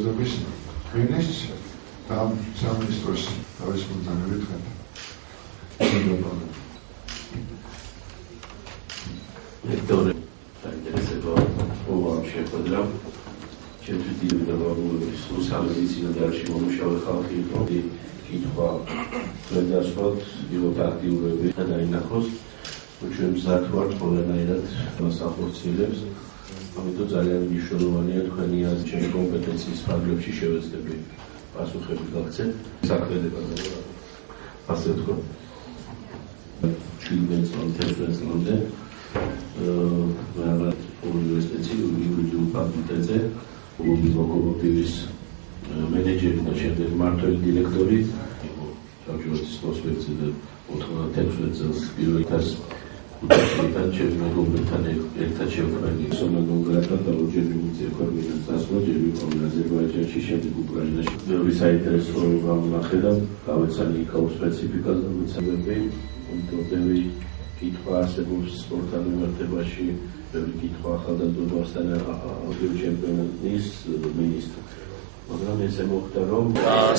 ახალგაზრდობის მინისტრს და სამინისტროს თავისუფლად მივითხეთ. Ettore, intereseba ovam შეხვედრა ჩემთვის დავაბულების უსამედიცინო დარგში მომუშავე ხალხი იყო კითხვა გადასვლად იყო აქტიურები და დაინახოს ჩვენ მზად ვართ ყველანაირად მასახორციელებს ამიტომ ძალიან მნიშვნელოვანია თქვენი ჩემი კომპეტენციის ფარგლებში შევეცდები პასუხები გაგცეთ საქმედება ასე ვთქვა ჩილბენსონდე უნივერსიტეტში იურიდიულ ფაკულტეტზე ლოგობოტივის მენეჯერი და შემდეგ მმართველი დირექტორი იყო საბჭოების პროსპექტზე და 96 წელს პირველ დღეს უცხოეთთან ჩემი მეგობრებთან ერთად შევქმნილი სომაგონგრატა და ორჯერ მიმიწევ ქვეყნიდან წასვლა ჯერ ვიყავი აზერბაიჯანში შემდეგ უკრაინაში ბევრი საინტერესო გამონახე და გავეცანი იქაურ სპეციფიკას და მეცადებები მომდევნო კითხვა არსებობს სპორტთან მიმართებაში, ბევრი კითხვა ახალგაზრდობასთან ჩემპიონატის მინისტრს. მაგრამ ესე მოხდა, რომ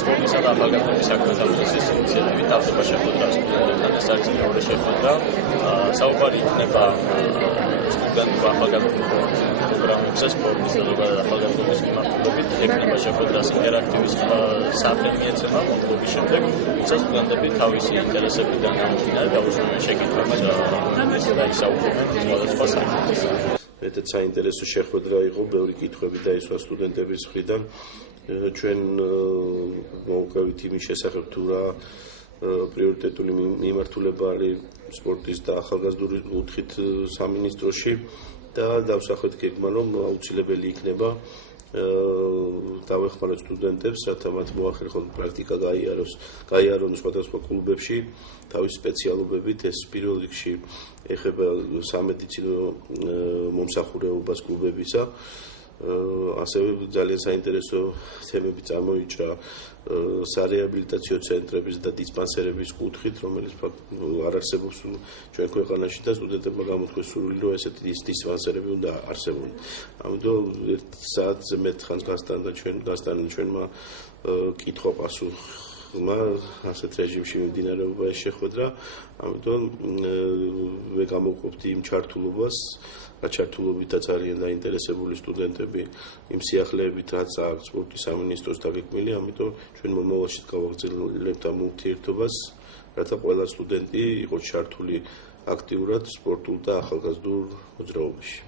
სპორტისა და ახალგაზრდობის საქმეთა ინიციატივით თავდება შეხვედრა სტუდენტებთან, ეს არის მეორე შეხვედრა. საუბარი იქნება სტუდენტთა ახალგაზრდობის პროგრამებზე, სპორტის და ახალგაზრდობის მიმართულებით. ექნება შეხვედრას ინტერაქტივის სახე მიეცემა მომდევნო შემდეგ, თუმცა სტუდენტები თავისი ინტერესებიდან გამომდინარე დაუშვებენ შეკითხვებს და ისაუბრებენ სხვადასხვა საკითხებზე. მეტად საინტერესო შეხვედრა იყო, ბევრი კითხვები დაისვა სტუდენტების მხრიდან. ჩვენ მოვუყევით იმის შესახებ თუ რა პრიორიტეტული მიმართულება არის სპორტის და ახალგაზრდობის კუთხით სამინისტროში და დავსახეთ გეგმა, რომ აუცილებელი იქნება დავეხმაროთ სტუდენტებს, რათა მათ მოახერხონ პრაქტიკა გაიარონ სხვადასხვა კლუბებში თავის სპეციალობებით. ეს პირველ რიგში ეხება სამედიცინო მომსახურეობას კლუბებისა. ასევე ძალიან საინტერესო თემები წამოიჭრა სარეაბილიტაციო ცენტრების და დისპანსერების კუთხით, რომელიც არ არსებობს ჩვენ ქვეყანაში და სტუდენტებმა გამოთქვეს სურვილი, რომ ესეთი დისპანსერები უნდა არსებობდნენ. ამიტომ ერთ საათზე მეტ ხანს გასტანდა ჩვენმა კითხვა-პასუხმა ასეთ რეჟიმში მიმდინარეობა ეს შეხვედრა. ამიტომ მე გამოვყოფდი იმ ჩართულობას, ჩართულობითაც არიან დაინტერესებული სტუდენტები იმ სიახლეებით, რაც აქვს სპორტის სამინისტროს დაგეგმილი, ამიტომ ჩვენ მომავალში გავაგრძელებთ ამ ურთიერთობას, რათა ყველა სტუდენტი იყოს ჩართული აქტიურად სპორტულ და ახალგაზრდულ მოძრაობაში.